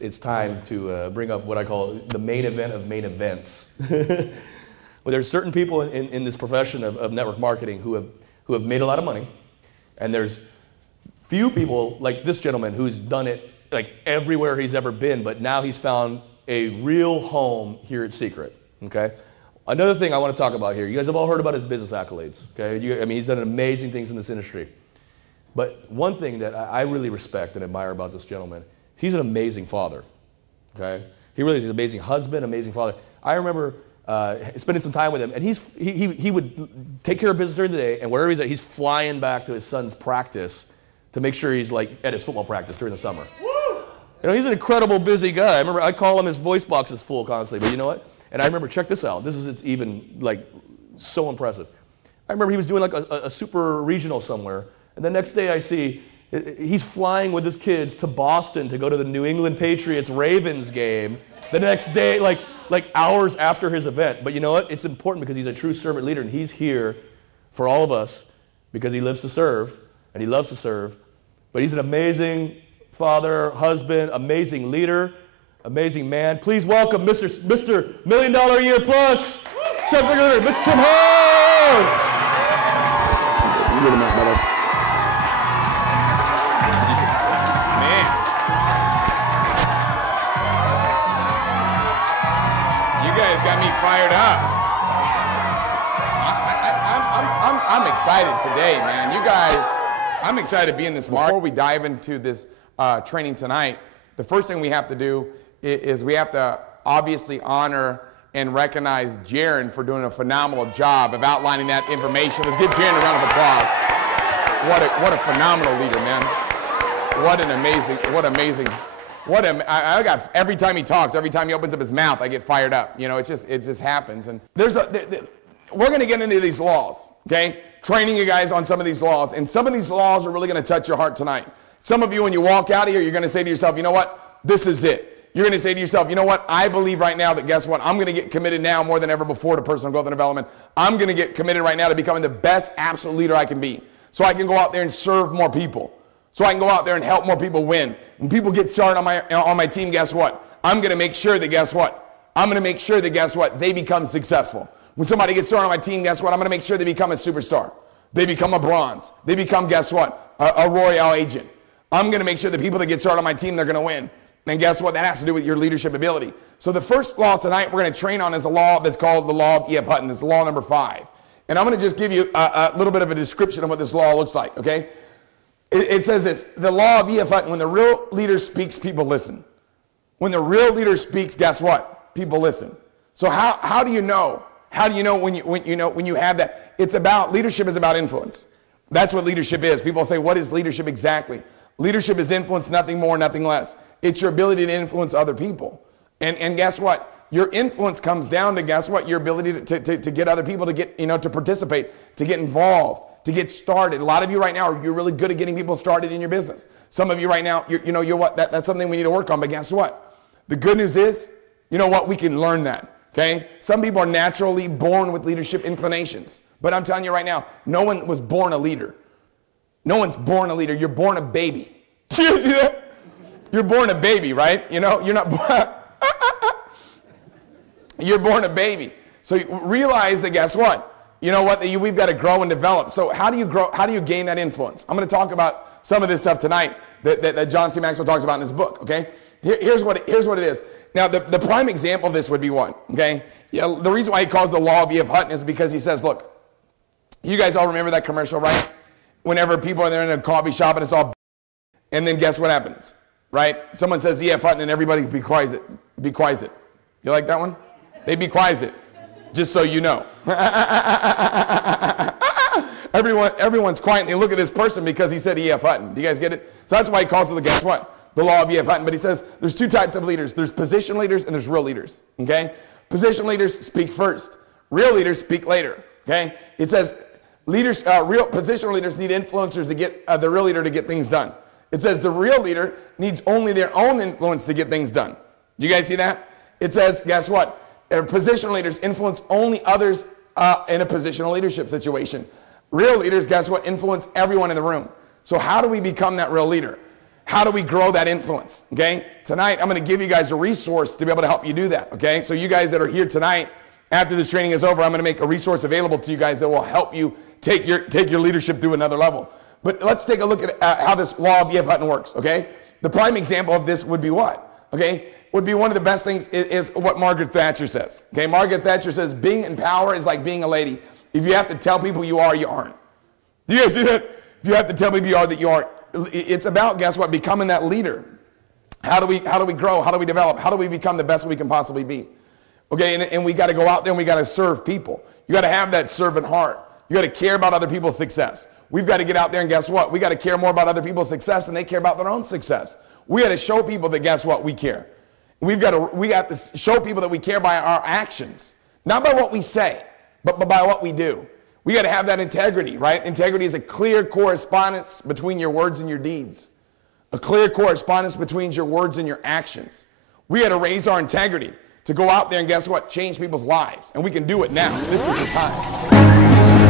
It's time to bring up what I call the main event of main events. Well, there's certain people in this profession of network marketing who have made a lot of money, and there's few people like this gentleman who's done it like everywhere he's ever been, but now he's found a real home here at Seacret. Okay. Another thing I want to talk about here. You guys have all heard about his business accolades. Okay. I mean, he's done amazing things in this industry. But one thing that I really respect and admire about this gentleman, he's an amazing father, okay? He really is an amazing husband, amazing father. I remember spending some time with him, and he would take care of business during the day, and wherever he's at, he's flying back to his son's practice to make sure he's like at his football practice during the summer. Woo! You know, he's an incredible busy guy. I remember I call him, his voice box is full constantly, but you know what? And I remember, check this out. This is even like so impressive. I remember he was doing like a super regional somewhere, and the next day I see he's flying with his kids to Boston to go to the New England Patriots Ravens game the next day, like hours after his event. But you know what? It's important because he's a true servant leader, and he's here for all of us because he lives to serve and he loves to serve. But he's an amazing father, husband, amazing leader, amazing man. Please welcome Mr. $1 Million a Year Plus, seven-figure, Mr. Tim Herr. Got me fired up. I'm excited today, man. You guys, I'm excited to be in this market. Before we dive into this training tonight, the first thing we have to do is we have to obviously honor and recognize Jaron for doing a phenomenal job of outlining that information. Let's give Jaron a round of applause. What a phenomenal leader, man. I got, every time he talks, every time he opens up his mouth, I get fired up. You know, it just happens. And we're going to get into these laws, okay? Training you guys on some of these laws. And some of these laws are really going to touch your heart tonight. Some of you, when you walk out of here, you're going to say to yourself, you know what? This is it. You're going to say to yourself, you know what? I believe right now that, guess what? I'm going to get committed now more than ever before to personal growth and development. I'm going to get committed right now to becoming the best absolute leader I can be, so I can go out there and serve more people. So I can go out there and help more people win. When people get started on my team, guess what? I'm going to make sure that, guess what? I'm going to make sure that, guess what? They become successful. When somebody gets started on my team, guess what? I'm going to make sure they become a superstar. They become a bronze. They become, guess what? A Royale agent. I'm going to make sure the people that get started on my team, they're going to win. And guess what? That has to do with your leadership ability. So the first law tonight we're going to train on is a law that's called the Law of E.F. Hutton. It's law number 5. And I'm going to just give you a little bit of a description of what this law looks like, okay? It says this, the Law of E.F. Hutton, when the real leader speaks, people listen. When the real leader speaks, guess what? People listen. So how do you know? How do you know when you have that? It's about, leadership is about influence. That's what leadership is. People say, what is leadership exactly? Leadership is influence, nothing more, nothing less. It's your ability to influence other people. And guess what? Your influence comes down to, guess what? Your ability to get other people to get, to participate, to get involved, to get started. A lot of you right now, you're really good at getting people started in your business. Some of you right now, you're what? That's something we need to work on. But guess what? The good news is, you know what? We can learn that. Okay? Some people are naturally born with leadership inclinations. But I'm telling you right now, no one was born a leader. No one's born a leader. You're born a baby. Do you see that? You're born a baby, right? You're not born. You're born a baby. So realize that, guess what? You know what? We've got to grow and develop. So how do you grow? How do you gain that influence? I'm going to talk about some of this stuff tonight that John C Maxwell talks about in his book, okay? Here's what it is. Now, the prime example of this would be one, okay? Yeah, the reason why he calls the Law of EF Hutton is because he says, look, you guys all remember that commercial, right? Whenever people are there in a coffee shop and it's all, and then guess what happens, right? Someone says EF Hutton and everybody be quiet. Be quiet. You like that one? They be quiet. Just so you know. Everyone's quiet and they look at this person because he said EF Hutton. Do you guys get it? So that's why he calls it, guess what? The Law of EF Hutton. But he says there's two types of leaders. There's position leaders and there's real leaders. Okay? Position leaders speak first. Real leaders speak later. Okay? It says real positional leaders need influencers to get the real leader to get things done. It says the real leader needs only their own influence to get things done. Do you guys see that? It says, guess what? Positional leaders influence only others in a positional leadership situation. Real leaders, guess what? Influence everyone in the room. So how do we become that real leader? How do we grow that influence? Okay? Tonight, I'm going to give you guys a resource to be able to help you do that. Okay? So you guys that are here tonight, after this training is over, I'm going to make a resource available to you guys that will help you take your leadership to another level. But let's take a look at how this Law of EF Hutton works. Okay? The prime example of this would be what? Okay? Would be one of the best things is what Margaret Thatcher says. Okay? Margaret Thatcher says, being in power is like being a lady. If you have to tell people you are, you aren't. Do you guys see that? If you have to tell people you are, that you aren't. It's about, guess what, becoming that leader. How do we grow? How do we develop? How do we become the best we can possibly be? Okay, and we got to go out there and we got to serve people. You got to have that servant heart. You got to care about other people's success. We've got to get out there and guess what? We got to care more about other people's success than they care about their own success. We got to show people that, guess what, we care. We got to show people that we care by our actions, not by what we say, but by what we do. We got to have that integrity, right? Integrity is a clear correspondence between your words and your deeds. A clear correspondence between your words and your actions. We got to raise our integrity to go out there and guess what? Change people's lives. And we can do it now. This is the time.